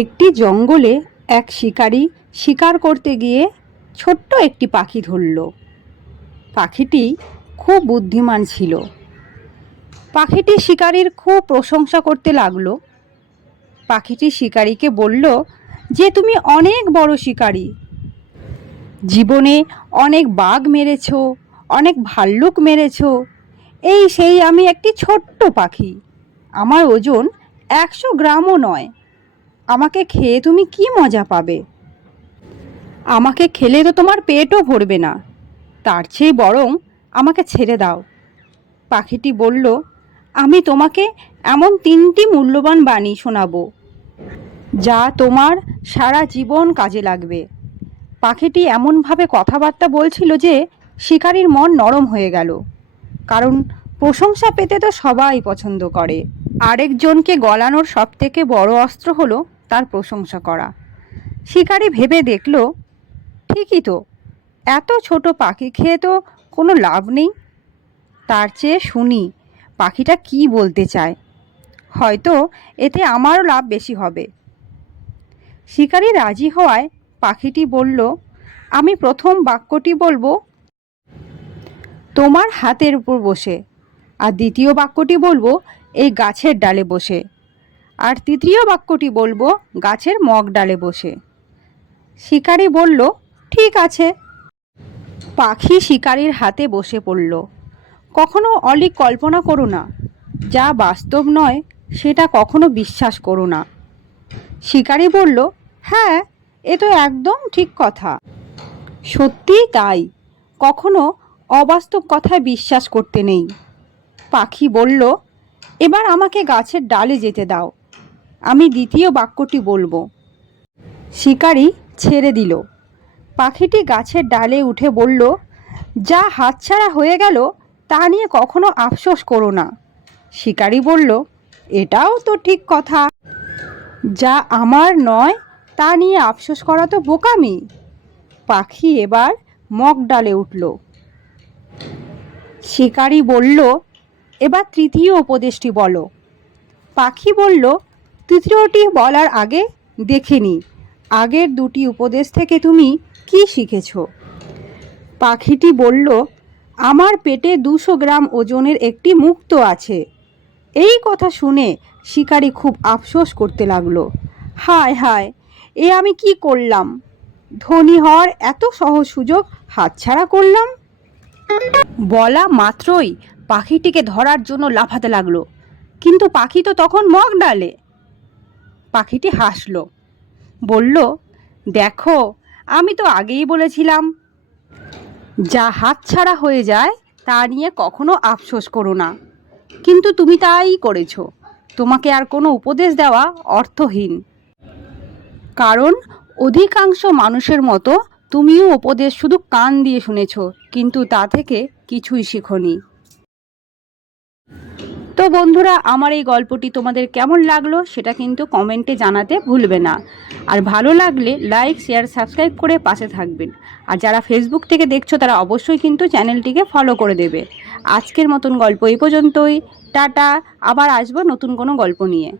একটি জঙ্গলে এক শিকারী শিকার করতে গিয়ে ছোট্ট একটি পাখি ধরল। পাখিটি খুব বুদ্ধিমান ছিল। পাখিটি শিকারীর খুব প্রশংসা করতে লাগলো। পাখিটি শিকারীকে বলল যে তুমি অনেক বড় শিকারী, জীবনে অনেক বাঘ মেরেছো, অনেক ভাল্লুক মেরেছো, এই সেই আমি একটি ছোট্ট পাখি, আমার ওজন 100 গ্রামও নয়। আমাকে খেয়ে তুমি কি মজা পাবে? আমাকে খেলে তো তোমার পেটও ভরবে না, তার চেয়ে বরং আমাকে ছেড়ে দাও। পাখিটি বলল, আমি তোমাকে এমন 3টি মূল্যবান বাণী শোনাবো যা তোমার সারা জীবন কাজে লাগবে। পাখিটি এমনভাবে কথাবার্তা বলছিল যে শিকারীর মন নরম হয়ে গেল, কারণ প্রশংসা পেতে তো সবাই পছন্দ করে। আরেকজনকে গলানোর সবথেকে বড় অস্ত্র হলো তার প্রশংসা করা। শিকারী ভেবে দেখল, ঠিকই তো, এত ছোট পাখি খেয়ে তো কোনো লাভ নেই। তার চেয়ে শুনি পাখিটা কি বলতে চায়, হয়তো এতে আমারও লাভ বেশি হবে। শিকারী রাজি হওয়ায় পাখিটি বলল, আমি প্রথম বাক্যটি বলবো তোমার হাতের উপর বসে, আর দ্বিতীয় বাক্যটি বলবো এই গাছের ডালে বসে, আর তৃতীয় বাক্যটি বলবো গাছের মগ ডালে বসে। শিকারী বলল, ঠিক আছে। পাখি শিকারীর হাতে বসে পড়ল। কখনো অলীক কল্পনা করো না, যা বাস্তব নয় সেটা কখনো বিশ্বাস করো না। শিকারী বলল, হ্যাঁ, এ তো একদম ঠিক কথা। সত্যিই তাই, কখনো অবাস্তব কথায় বিশ্বাস করতে নেই। পাখি বলল, এবার আমাকে গাছের ডালে যেতে দাও, আমি দ্বিতীয় বাক্যটি বলবো। শিকারী ছেড়ে দিল। পাখিটি গাছের ডালে উঠে বলল, যা হাতছাড়া হয়ে গেল তা নিয়ে কখনো আফসোস করো না। শিকারী বলল, এটাও তো ঠিক কথা, যা আমার নয় তা নিয়ে আফসোস করা তো বোকামি। পাখি এবার মগ ডালে উঠল। শিকারী বলল, এবার তৃতীয় উপদেশটি বলো। পাখি বলল, তৃতীয়টি বলার আগে দেখে নি আগের দুটি উপদেশ থেকে তুমি কি শিখেছ। পাখিটি বলল, আমার পেটে 200 গ্রাম ওজনের একটি মুক্ত আছে। এই কথা শুনে শিকারী খুব আফসোস করতে লাগলো। হায় হায়, এ আমি কি করলাম? ধনী হওয়ার এত সহজ সুযোগ হাতছাড়া করলাম। বলা মাত্রই পাখিটিকে ধরার জন্য লাফাতে লাগলো, কিন্তু পাখি তো তখন মগ ডালে। পাখিটি হাসলো, বলল, দেখো, আমি তো আগেই বলেছিলাম, যা হাতছাড়া হয়ে যায় তা নিয়ে কখনো আফসোস করো না। কিন্তু তুমি তাই করেছো। তোমাকে আর কোনো উপদেশ দেওয়া অর্থহীন, কারণ অধিকাংশ মানুষের মতো তুমিও উপদেশ শুধু কান দিয়ে শুনেছ, কিন্তু তা থেকে কিছুই শেখোনি। তো বন্ধুরা, আমার এই গল্পটি তোমাদের কেমন লাগলো সেটা কিন্তু কমেন্টে জানাতে ভুলবে না। আর ভালো লাগলে লাইক, শেয়ার, সাবস্ক্রাইব করে পাশে থাকবেন। আর যারা ফেসবুক থেকে দেখছো তারা অবশ্যই কিন্তু চ্যানেলটিকে ফলো করে দেবে। আজকের মতন গল্প এই পর্যন্তই। টাটা, আবার আসবো নতুন কোনো গল্প নিয়ে।